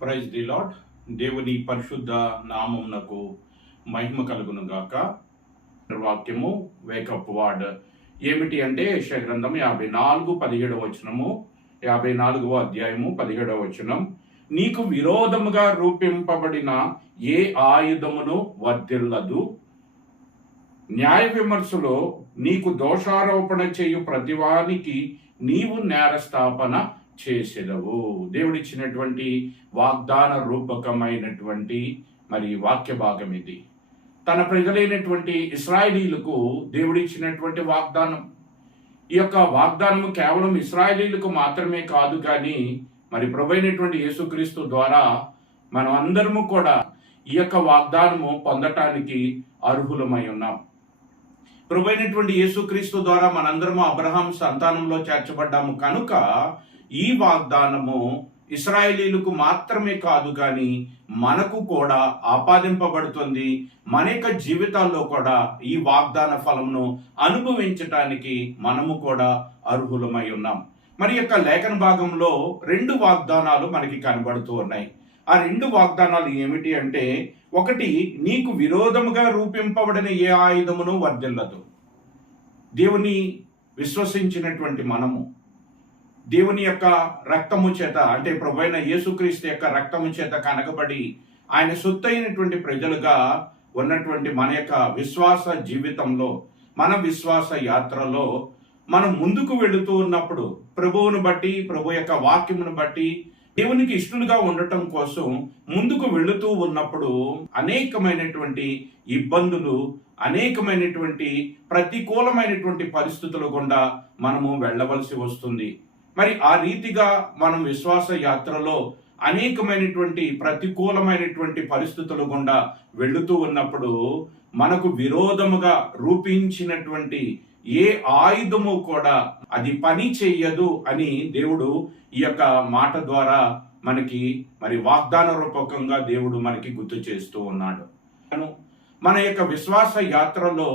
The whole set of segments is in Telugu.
Praise the lord. దేవుని పరిశుద్ధ నామమునకు మహిమ కలుగును గాక. వాక్యము వేకప్ వర్డ్ ఏమిటి అంటే యెషయా గ్రంథం 54:17 వచనము, 54వ అధ్యాయము 17వ వచనం. నీకు విరోధముగా రూపింపబడిన ఏ ఆయుధమును వర్ధిల్లదు, న్యాయ విమర్శలో నీకు దోషారోపణ చేయు ప్రతివానికి నీవు నేరస్థాపన చేసేదవు. దేవుడిచ్చినటువంటి వాగ్దాన రూపకమైనటువంటి వాక్య భాగం ఇది. తన ప్రజలైనటువంటి ఇశ్రాయేలీలకు దేవుడిచ్చినటువంటి వాగ్దానం. ఈ యొక్క వాగ్దానము కేవలం ఇశ్రాయేలీలకు మాత్రమే కాదు, కానీ ప్రభువైనటువంటి యేసుక్రీస్తు ద్వారా మనం అందరము కూడా ఈ యొక్క వాగ్దానము పొందటానికి అర్హులమై ఉన్నాం. ప్రభువైనటువంటి యేసుక్రీస్తు ద్వారా మనందరము అబ్రహాం సంతానంలో చేర్చబడ్డాము కనుక ఈ వాగ్దానము ఇశ్రాయేలీలకు మాత్రమే కాదు, కానీ మనకు కూడా ఆపాదింపబడుతుంది. మన యొక్క జీవితాల్లో కూడా ఈ వాగ్దాన ఫలమును అనుభవించటానికి మనము కూడా అర్హులమై ఉన్నాం. యొక్క లేఖన భాగంలో 2 వాగ్దానాలు మనకి కనబడుతూ ఉన్నాయి. ఆ 2 వాగ్దానాలు ఏమిటి అంటే, ఒకటి, నీకు విరోధముగా రూపింపబడిన ఏ ఆయుధమును వర్ధిల్లదు. దేవుని విశ్వసించినటువంటి మనము దేవుని యొక్క రక్తము చేత, అంటే ప్రభువైన యేసుక్రీస్తు యొక్క రక్తము చేత కనగబడి ఆయన సొత్తైనటువంటి ప్రజలుగా ఉన్నటువంటి మన యొక్క విశ్వాస జీవితంలో, మన విశ్వాస యాత్రలో మనం ముందుకు వెళుతూ ఉన్నప్పుడు, ప్రభువును బట్టి, ప్రభు యొక్క వాక్యమును బట్టి దేవునికి ఇష్టలుగా ఉండటం కోసం ముందుకు వెళుతూ ఉన్నప్పుడు అనేకమైనటువంటి ఇబ్బందులు, అనేకమైనటువంటి ప్రతికూలమైనటువంటి పరిస్థితుల గుండా మనము వెళ్ళవలసి వస్తుంది. ఆ రీతిగా మనం విశ్వాస యాత్రలో అనేకమైనటువంటి ప్రతికూలమైనటువంటి పరిస్థితుల గుండా వెళుతూ ఉన్నప్పుడు మనకు విరోధముగా రూపించినటువంటి ఏ ఆయుధము కూడా అది పని చెయ్యదు అని దేవుడు ఈ యొక్క మాట ద్వారా మనకి వాగ్దాన రూపకంగా దేవుడు మనకి గుర్తు చేస్తూ ఉన్నాడు. మన యొక్క విశ్వాస యాత్రలో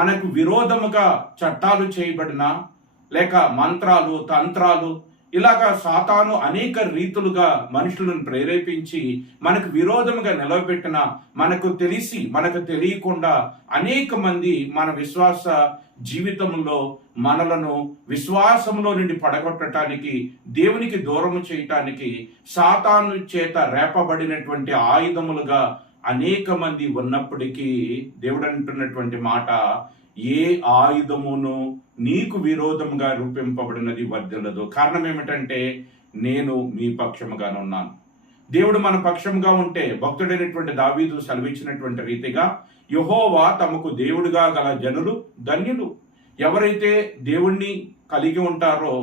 మనకు విరోధముగా చట్టాలు చేయబడిన, లేక మంత్రాలు, తంత్రాలు, ఇలాగా సాతాను అనేక రీతులుగా మనుషులను ప్రేరేపించి మనకు విరోధముగా నిలవబెట్టిన, మనకు తెలిసి మనకు తెలియకుండా అనేక మంది మన విశ్వాస జీవితంలో మనలను విశ్వాసంలో నుండి పడగొట్టడానికి, దేవునికి దూరము చేయటానికి సాతాను చేత రేపబడినటువంటి ఆయుధములుగా అనేక మంది ఉన్నప్పటికీ దేవుడు అంటున్నటువంటి మాట, ఏ ఆయుధమును నీకు విరోధముగా రూపింపబడినది వర్ధిల్లదు. కారణం ఏమిటంటే, నేను మీ పక్షముగానున్నాను. దేవుడు మన పక్షముగా ఉంటే, భక్తుడైనటువంటి దావీదు సెలవిచ్చినటువంటి రీతిగా, యెహోవా తమకు దేవుడిగా గల జనులు ధన్యులు. ఎవరైతే దేవుణ్ణి కలిగి ఉంటారో,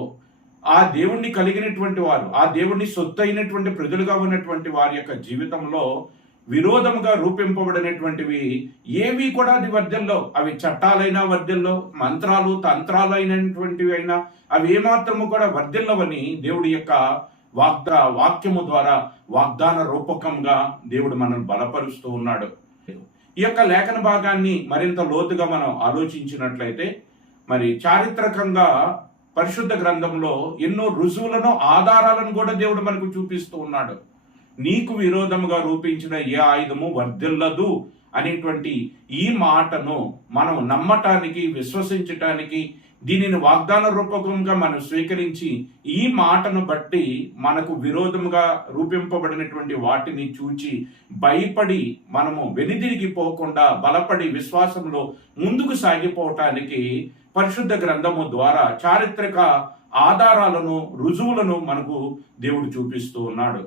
ఆ దేవుణ్ణి కలిగినటువంటి వారు, ఆ దేవుణ్ణి సొత్తైనటువంటి ప్రజలుగా ఉన్నటువంటి వారి యొక్క జీవితంలో విరోధముగా రూపింపబడినటువంటివి ఏవి కూడా అది వర్ధిల్లో. అవి చట్టాలైనా వర్ధిల్లో, మంత్రాలు తంత్రాలు అయినటువంటివి అయినా అవి ఏమాత్రము కూడా వర్ధిల్లవని దేవుడి యొక్క వాక్యము ద్వారా వాగ్దాన రూపకంగా దేవుడు మనల్ని బలపరుస్తూ ఉన్నాడు. ఈ యొక్క లేఖన భాగాన్ని మరింత లోతుగా మనం ఆలోచించినట్లయితే, చారిత్రకంగా పరిశుద్ధ గ్రంథంలో ఎన్నో రుజువులను, ఆధారాలను కూడా దేవుడు మనకు చూపిస్తూ ఉన్నాడు. నీకు విరోధముగా రూపించిన ఏ ఆయుధము వర్ధిల్లదు అనేటువంటి ఈ మాటను మనం నమ్మటానికి, విశ్వసించటానికి, దీనిని వాగ్దాన రూపకంగా మనం స్వీకరించి ఈ మాటను బట్టి మనకు విరోధముగా రూపింపబడినటువంటి వాటిని చూచి భయపడి మనము వెనుదిరిగి పోకుండా బలపడి విశ్వాసంలో ముందుకు సాగిపోవటానికి పరిశుద్ధ గ్రంథము ద్వారా చారిత్రక ఆధారాలను, రుజువులను మనకు దేవుడు చూపిస్తూ ఉన్నాడు.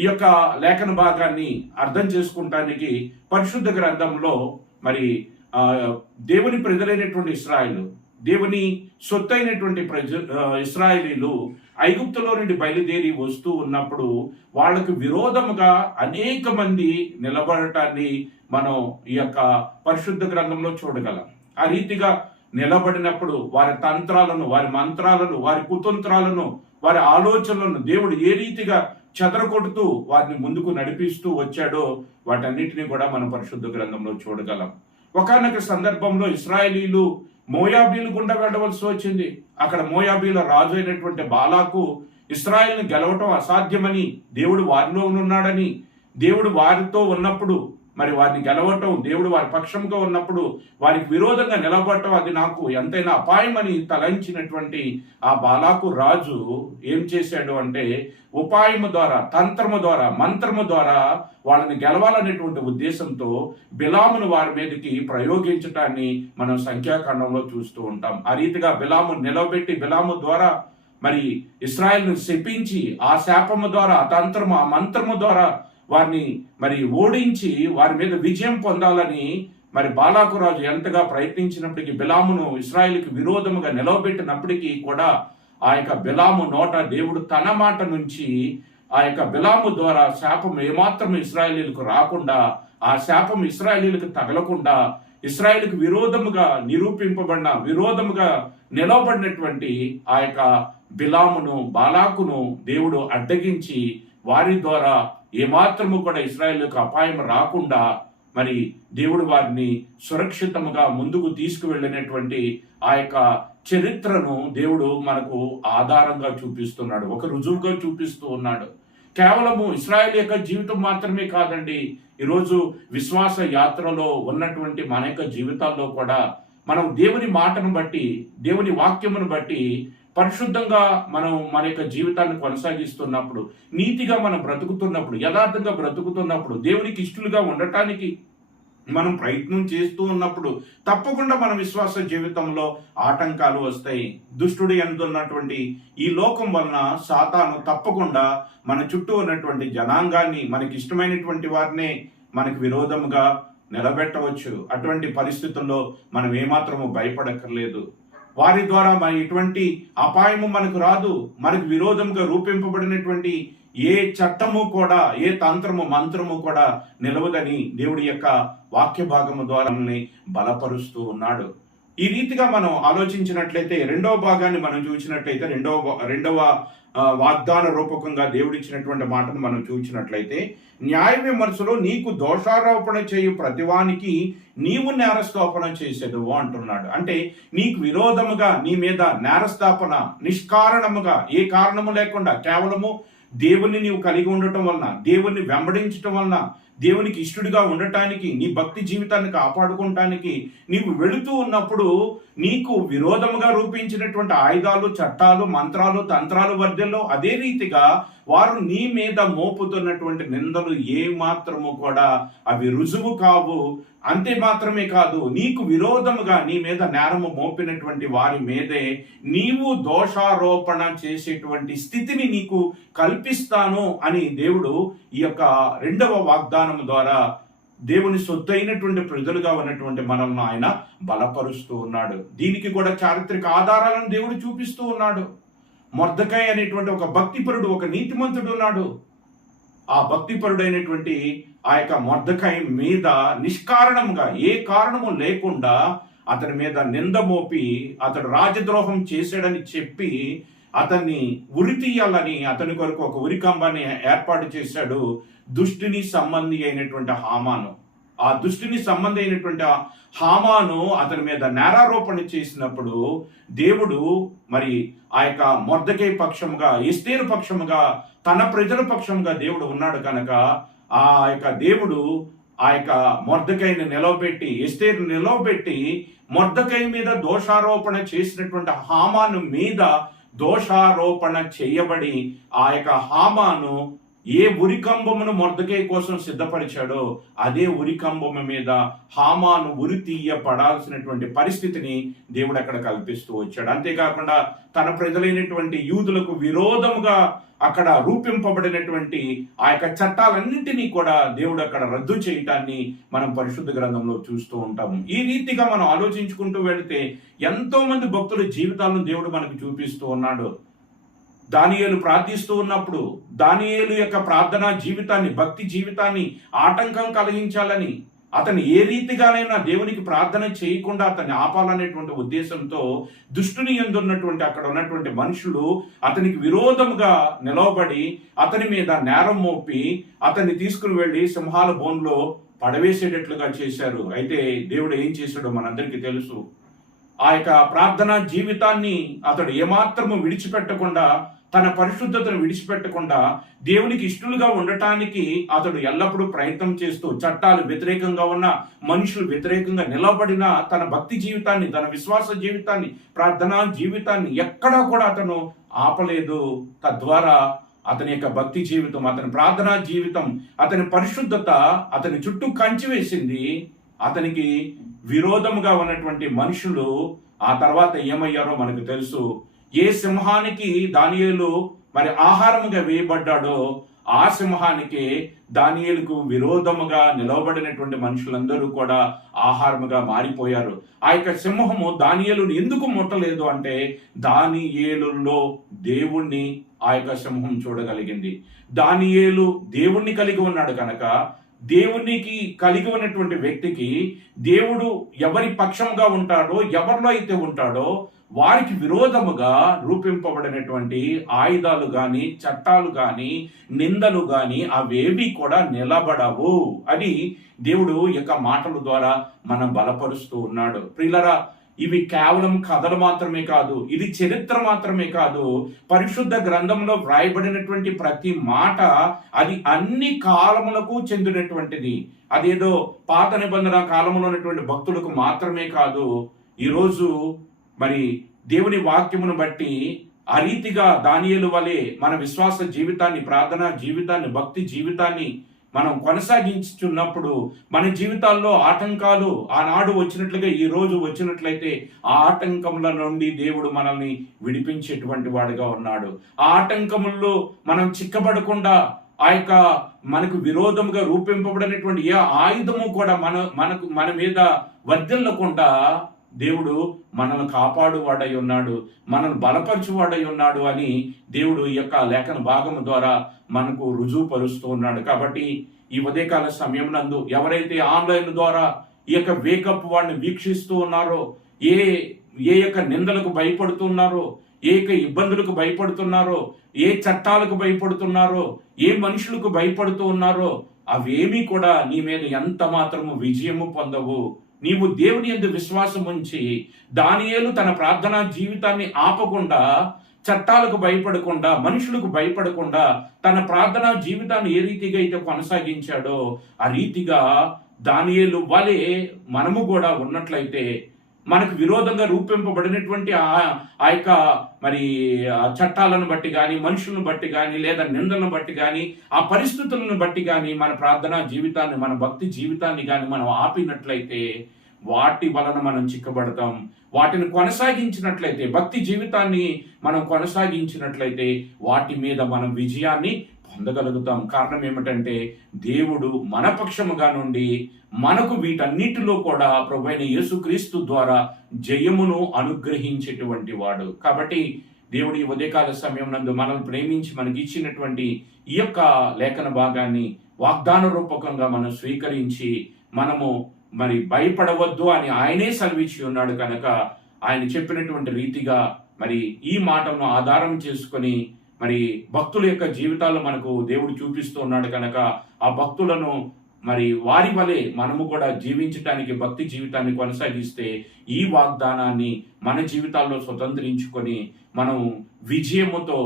ఈ యొక్క లేఖన భాగాన్ని అర్థం చేసుకుంటానికి పరిశుద్ధ గ్రంథంలో దేవుని ప్రజలైనటువంటి ఇశ్రాయేలు, దేవుని సొత్తైనటువంటి ఇశ్రాయేలీలు ఐగుప్తులో నుండి బయలుదేరి వస్తూ ఉన్నప్పుడు వాళ్ళకు విరోధముగా అనేక మంది నిలబడటాన్ని మనం ఈ యొక్క పరిశుద్ధ గ్రంథంలో చూడగలం. ఆ రీతిగా నిలబడినప్పుడు వారి తంత్రాలను, వారి మంత్రాలను, వారి కుతంత్రాలను, వారి ఆలోచనలను దేవుడు ఏ రీతిగా చెదరగొడుతూ వారిని ముందుకు నడిపిస్తూ వచ్చాడో వాటన్నిటిని కూడా మనం పరిశుద్ధ గ్రంథంలో చూడగలం. ఒకానొక సందర్భంలో ఇశ్రాయేలీలు మోయాబీలు గుండా వెళ్ళవలసి వచ్చింది. అక్కడ మోయాబీల రాజు అయినటువంటి బాలాకు ఇశ్రాయేలును గెలవటం అసాధ్యమని, దేవుడు వారిలో ఉన్నాడని, దేవుడు వారితో ఉన్నప్పుడు మరి వారిని గెలవటం, దేవుడు వారి పక్షంగా ఉన్నప్పుడు వారికి విరోధంగా నిలబడటం అది నాకు ఎంతైనా అపాయమని తలంచినటువంటి ఆ బాలాకు రాజు ఏం చేశాడు అంటే ఉపాయము ద్వారా, తంత్రము ద్వారా, మంత్రము ద్వారా వాళ్ళని గెలవాలనేటువంటి ఉద్దేశంతో బిలామును వారి మీదకి ప్రయోగించటాన్ని మనం సంఖ్యాకాండంలో చూస్తూ ఉంటాం. ఆ రీతిగా బిలాము నిలబెట్టి బిలాము ద్వారా మరి ఇశ్రాయేలును శపించి ఆ శాపము ద్వారా, ఆ తంత్రము, ఆ మంత్రము ద్వారా వారిని మరి ఓడించి వారి మీద విజయం పొందాలని మరి బాలాకు రాజు ఎంతగా ప్రయత్నించినప్పటికీ, బిలామును ఇశ్రాయేలుకి విరోధముగా నిలవబెట్టినప్పటికీ కూడా ఆ యొక్క బిలాము నోట దేవుడు తన మాట నుంచి ఆ యొక్క బిలాము ద్వారా శాపం ఏమాత్రం ఇశ్రాయేలీలకు రాకుండా, ఆ శాపం ఇశ్రాయేలీలకు తగలకుండా, ఇశ్రాయేలుకు విరోధముగా నిరూపింపబడిన, విరోధముగా నిలవబడినటువంటి ఆ యొక్క బిలామును, బాలాకును దేవుడు అడ్డగించి వారి ద్వారా ఏమాత్రము కూడా ఇశ్రాయేలుకు అపాయం రాకుండా మరి దేవుడు వారిని సురక్షితముగా ముందుకు తీసుకువెళ్ళినటువంటి ఆ యొక్క చరిత్రను దేవుడు మనకు ఆధారంగా చూపిస్తున్నాడు, ఒక రుజువుగా చూపిస్తూ ఉన్నాడు. కేవలము ఇశ్రాయేల్ యొక్క జీవితం మాత్రమే కాదండి, ఈరోజు విశ్వాస యాత్రలో ఉన్నటువంటి మన యొక్క జీవితాల్లో కూడా మనం దేవుని మాటను బట్టి, దేవుని వాక్యమును బట్టి పరిశుద్ధంగా మనం మన యొక్క జీవితాన్ని కొనసాగిస్తున్నప్పుడు, నీతిగా మనం బ్రతుకుతున్నప్పుడు, యథార్థంగా బ్రతుకుతున్నప్పుడు, దేవునికి ఇష్టలుగా ఉండటానికి మనం ప్రయత్నం చేస్తూ ఉన్నప్పుడు తప్పకుండా మన విశ్వాస జీవితంలో ఆటంకాలు వస్తాయి. దుష్టుడు ఎందున్నటువంటి ఈ లోకం వలన సాతాను తప్పకుండా మన చుట్టూ ఉన్నటువంటి జనాంగాన్ని, మనకి ఇష్టమైనటువంటి వారినే మనకు విరోధముగా నిలబెట్టవచ్చు. అటువంటి పరిస్థితుల్లో మనం ఏమాత్రము భయపడక్కర్లేదు. వారి ద్వారా మన ఎటువంటి అపాయము మనకు రాదు. మనకు విరోధంగా రూపింపబడినటువంటి ఏ చట్టము కూడా, ఏ తంత్రము, మంత్రము కూడా నిలవదని దేవుడి యొక్క వాక్య భాగము ద్వారా మనల్ని బలపరుస్తూ ఉన్నాడు. ఈ రీతిగా మనం ఆలోచించినట్లయితే రెండవ భాగాన్ని మనం చూసినట్లయితే, రెండవ వాగ్దాన రూపకంగా దేవుడిచ్చినటువంటి మాటను మనం చూసినట్లయితే, న్యాయ విమర్శలో నీకు దోషారోపణ చేయు ప్రతివానికి నీవు నేరస్థాపన చేసేదువు అంటున్నాడు. అంటే నీకు విరోధముగా నీ మీద నేరస్థాపన నిష్కారణముగా, ఏ కారణము లేకుండా, కేవలము దేవుని నీవు కలిగి ఉండటం వలన, దేవుణ్ణి వెంబడించటం వలన, దేవునికి ఇష్టడిగా ఉండటానికి, నీ భక్తి జీవితాన్ని కాపాడుకోవటానికి నీవు వెళుతూ ఉన్నప్పుడు నీకు విరోధముగా రూపించినటువంటి ఆయుధాలు, చట్టాలు, మంత్రాలు, తంత్రాలు వర్ధల్లో, అదే రీతిగా వారు నీ మీద మోపుతున్నటువంటి నిందలు ఏ మాత్రము కూడా అవి రుజువు కావు. అంతే మాత్రమే కాదు, నీకు విరోధముగా నీ మీద నేరము మోపినటువంటి వారి మీదే నీవు దోషారోపణ చేసేటువంటి స్థితిని నీకు కల్పిస్తాను అని దేవుడు ఈ యొక్క రెండవ వాగ్దానం ద్వారా దేవుని సొత్తు అయినటువంటి ప్రజలుగా ఉన్నటువంటి మనల్ని ఆయన బలపరుస్తూ ఉన్నాడు. దీనికి కూడా చారిత్రక ఆధారాలను దేవుడు చూపిస్తూ ఉన్నాడు. మొర్దెకై అనేటువంటి ఒక భక్తిపరుడు, ఒక నీతిమంతుడు ఉన్నాడు. ఆ భక్తిపరుడైనటువంటి ఆ యొక్క మొర్దెకై మీద నిష్కారణంగా, ఏ కారణము లేకుండా అతని మీద నింద మోపి, అతడు రాజద్రోహం చేశాడని చెప్పి అతన్ని ఉరి తీయాలని అతని కొరకు ఒక ఉరికంబాన్ని ఏర్పాటు చేశాడు దుష్టిని సంబంధి అయినటువంటి హామాను. ఆ దుష్టిని సంబంధి అయినటువంటి హామాను అతని మీద నేరారోపణ చేసినప్పుడు దేవుడు మరి ఆ యొక్క మొర్దెకై పక్షముగా, ఎస్తేరు పక్షముగా, తన ప్రజల పక్షముగా దేవుడు ఉన్నాడు కనుక ఆ యొక్క దేవుడు ఆ యొక్క మొర్దెకైని నిలవబెట్టి, ఎస్తేరు నిలవబెట్టి, మొర్దెకై మీద దోషారోపణ చేసినటువంటి హామాను మీద దోషారోపణ చేయబడి ఆ యొక్క హామాను ఏ ఉరికంబమును మొర్దెకై కోసం సిద్ధపరిచాడో అదే ఉరికంబము మీద హామాను ఉరి తీయపడాల్సినటువంటి పరిస్థితిని దేవుడు అక్కడ కల్పిస్తూ వచ్చాడు. అంతేకాకుండా తన ప్రజలైనటువంటి యూదులకు విరోధముగా అక్కడ రూపింపబడినటువంటి ఆ యొక్క చట్టాలన్నింటినీ కూడా దేవుడు అక్కడ రద్దు చేయటాన్ని మనం పరిశుద్ధ గ్రంథంలో చూస్తూ ఉంటాము. ఈ రీతిగా మనం ఆలోచించుకుంటూ వెళితే ఎంతో మంది భక్తుల జీవితాలను దేవుడు మనకు చూపిస్తూ ఉన్నాడు. దానియేలు ప్రార్థిస్తూ ఉన్నప్పుడు దానియేలు యొక్క ప్రార్థనా జీవితాన్ని, భక్తి జీవితాన్ని ఆటంకం కలిగించాలని, అతను ఏ రీతిగానైనా దేవునికి ప్రార్థన చేయకుండా అతన్ని ఆపాలనేటువంటి ఉద్దేశంతో దుష్టుని యందున్నటువంటి అక్కడ ఉన్నటువంటి మనుషులు అతనికి విరోధముగా నిలవబడి అతని మీద నేరం మోపి అతన్ని తీసుకుని వెళ్ళి సింహాల బోన్లో పడవేసేటట్లుగా చేశారు. అయితే దేవుడు ఏం చేశాడో మనందరికీ తెలుసు. ఆ యొక్క ప్రార్థనా జీవితాన్ని అతడు ఏమాత్రము విడిచిపెట్టకుండా తన పరిశుద్ధతను విడిచిపెట్టకుండా దేవునికి ఇష్టలుగా ఉండటానికి అతడు ఎల్లప్పుడూ ప్రయత్నం చేస్తూ, చట్టాలు వ్యతిరేకంగా ఉన్న, మనుషులు వ్యతిరేకంగా నిలబడిన తన భక్తి జీవితాన్ని, తన విశ్వాస జీవితాన్ని, ప్రార్థనా జీవితాన్ని ఎక్కడా కూడా అతను ఆపలేదు. తద్వారా అతని యొక్క భక్తి జీవితం, అతని ప్రార్థనా జీవితం, అతని పరిశుద్ధత అతని చుట్టూ కంచి వేసింది. అతనికి విరోధముగా ఉన్నటువంటి మనుషులు ఆ తర్వాత ఏమయ్యారో మనకు తెలుసు. ఏ సింహానికి దానియేలు మరి ఆహారముగా వేయబడ్డాడో ఆ సింహానికి దానియేలుకు విరోధముగా నిలవబడినటువంటి మనుషులందరూ కూడా ఆహారముగా మారిపోయారు. ఆ యొక్క సింహము దానియేలుని ఎందుకు ముట్టలేదు అంటే, దానియేలులో దేవుణ్ణి ఆ యొక్క సింహం చూడగలిగింది. దానియేలు దేవుణ్ణి కలిగి ఉన్నాడు కనుక, దేవునికి కలిగి ఉన్నటువంటి వ్యక్తికి దేవుడు ఎవరి పక్షంగా ఉంటాడో, ఎవరిలో అయితే ఉంటాడో వారికి విరోధముగా రూపింపబడినటువంటి ఆయుధాలు గాని, చట్టాలు గాని, నిందలు గాని అవేవి కూడా నిలబడవు అని దేవుడు యొక్క మాటల ద్వారా మనం బలపరుస్తూ ఉన్నాడు. ప్రియులరా, ఇవి కేవలం కథలు మాత్రమే కాదు, ఇది చరిత్ర మాత్రమే కాదు. పరిశుద్ధ గ్రంథంలో వ్రాయబడినటువంటి ప్రతి మాట అది అన్ని కాలములకు చెందినటువంటిది. అదేదో పాత నిబంధన కాలంలో ఉన్నటువంటి భక్తులకు మాత్రమే కాదు. ఈరోజు మరి దేవుని వాక్యమును బట్టి ఆ రీతిగా దానియేలు వలె మన విశ్వాస జీవితాన్ని, ప్రార్థనా జీవితాన్ని, భక్తి జీవితాన్ని మనం కొనసాగించుచున్నప్పుడు మన జీవితాల్లో ఆటంకాలు ఆనాడు వచ్చినట్లుగా ఈ రోజు వచ్చినట్లయితే ఆ ఆటంకముల నుండి దేవుడు మనల్ని విడిపించేటువంటి వాడుగా ఉన్నాడు. ఆ ఆటంకముల్లో మనం చిక్కబడకుండా, ఆ యొక్క మనకు విరోధముగా రూపింపబడినటువంటి ఏ ఆయుధము కూడా మన మీద వర్ధిల్లకుండా దేవుడు మనల్ని కాపాడువాడై ఉన్నాడు, మనల్ని బలపరచువాడై ఉన్నాడు అని దేవుడు ఈ యొక్క లేఖన భాగము ద్వారా మనకు రుజువుపరుస్తూ ఉన్నాడు. కాబట్టి ఈ ఉదయకాల సమయం నందు ఎవరైతే ఆన్లైన్ ద్వారా ఈ యొక్క వేకప్ వాడిని వీక్షిస్తూ ఉన్నారో, ఏ యొక్క నిందలకు భయపడుతున్నారో, ఏ యొక్క ఇబ్బందులకు భయపడుతున్నారో, ఏ చట్టాలకు భయపడుతున్నారో, ఏ మనుషులకు భయపడుతూ ఉన్నారో, అవేమీ కూడా నీ మీద ఎంత మాత్రము విజయము పొందవు. నీవు దేవుని యందు విశ్వాసం ఉంచి, దానియేలు తన ప్రార్థనా జీవితాన్ని ఆపకుండా, చట్టాలకు భయపడకుండా, మనుషులకు భయపడకుండా తన ప్రార్థనా జీవితాన్ని ఏ రీతిగా అయితే కొనసాగించాడో ఆ రీతిగా దానియేలు వలె మనము కూడా ఉన్నట్లయితే, మనకు విరోధంగా రూపింపబడినటువంటి ఆ యొక్క మరి చట్టాలను బట్టి కానీ, మనుషులను బట్టి కానీ, లేదా నిందలను బట్టి కానీ, ఆ పరిస్థితులను బట్టి కానీ మన ప్రార్థనా జీవితాన్ని, మన భక్తి జీవితాన్ని కానీ మనం ఆపినట్లయితే వాటి వలన మనం చిక్కబడతాం. వాటిని కొనసాగించినట్లయితే, భక్తి జీవితాన్ని మనం కొనసాగించినట్లయితే వాటి మీద మనం విజయాన్ని పొందగలుగుతాం. కారణం ఏమిటంటే, దేవుడు మన పక్షముగా నుండి మనకు వీటన్నిటిలో కూడా ప్రభువైన యేసుక్రీస్తు ద్వారా జయమును అనుగ్రహించేటువంటి వాడు. కాబట్టి దేవుడు ఈ ఉదయకాల సమయం నందు మనల్ని ప్రేమించి మనకి ఇచ్చినటువంటి ఈ యొక్క లేఖన భాగాన్ని వాగ్దాన రూపకంగా మనం స్వీకరించి, మనము మరి భయపడవద్దు అని ఆయనే సెలవిచ్చి ఉన్నాడు కనుక, ఆయన చెప్పినటువంటి రీతిగా మరి ఈ మాటలను ఆధారం చేసుకొని మరి భక్తుల యొక్క జీవితాలు మనకు దేవుడు చూపిస్తూ ఉన్నాడు కనుక, ఆ భక్తులను మరి వారి వలె మనము కూడా జీవించటానికి, భక్తి జీవితాన్ని కొనసాగిస్తే ఈ వాగ్దానాన్ని మన జీవితాల్లో స్వతంత్రించుకొని మనం విజయముతో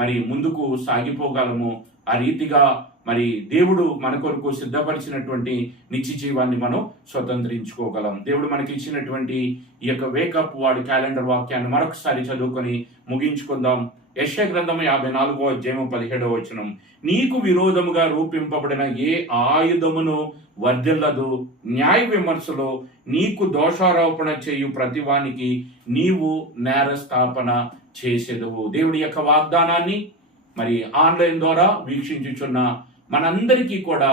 మరి ముందుకు సాగిపోగలము. ఆ రీతిగా మరి దేవుడు మన కొరకు సిద్ధపరిచినటువంటి నిత్య జీవాన్ని మనం స్వతంత్రించుకోగలం. దేవుడు మనకి ఇచ్చినటువంటి ఈ యొక్క వేకప్ వాడి క్యాలెండర్ వాక్యాన్ని మరొకసారి చదువుకొని ముగించుకుందాం. యెషయా గ్రంథము 54వ అధ్యాయము 17వ వచనం. నీకు విరోధముగా రూపింపబడిన ఏ ఆయుధమును వర్ధిల్లదు, న్యాయ విమర్శలో నీకు దోషారోపణ చేయు ప్రతివానికి నీవు నేరస్థాపన చేసేదవు. దేవుడి యొక్క వాగ్దానాన్ని మరి ఆన్లైన్ ద్వారా వీక్షించుచున్న మనందరికీ కూడా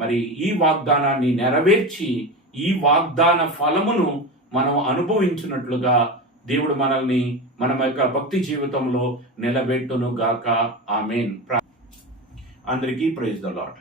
మరి ఈ వాగ్దానాన్ని నెరవేర్చి ఈ వాగ్దాన ఫలమును మనం అనుభవించినట్లుగా దేవుడు మనల్ని మన యొక్క భక్తి జీవితంలో నిలబెట్టును గాక. ఆమేన్. అందరికీ ప్రైజ్ ద లార్డ్.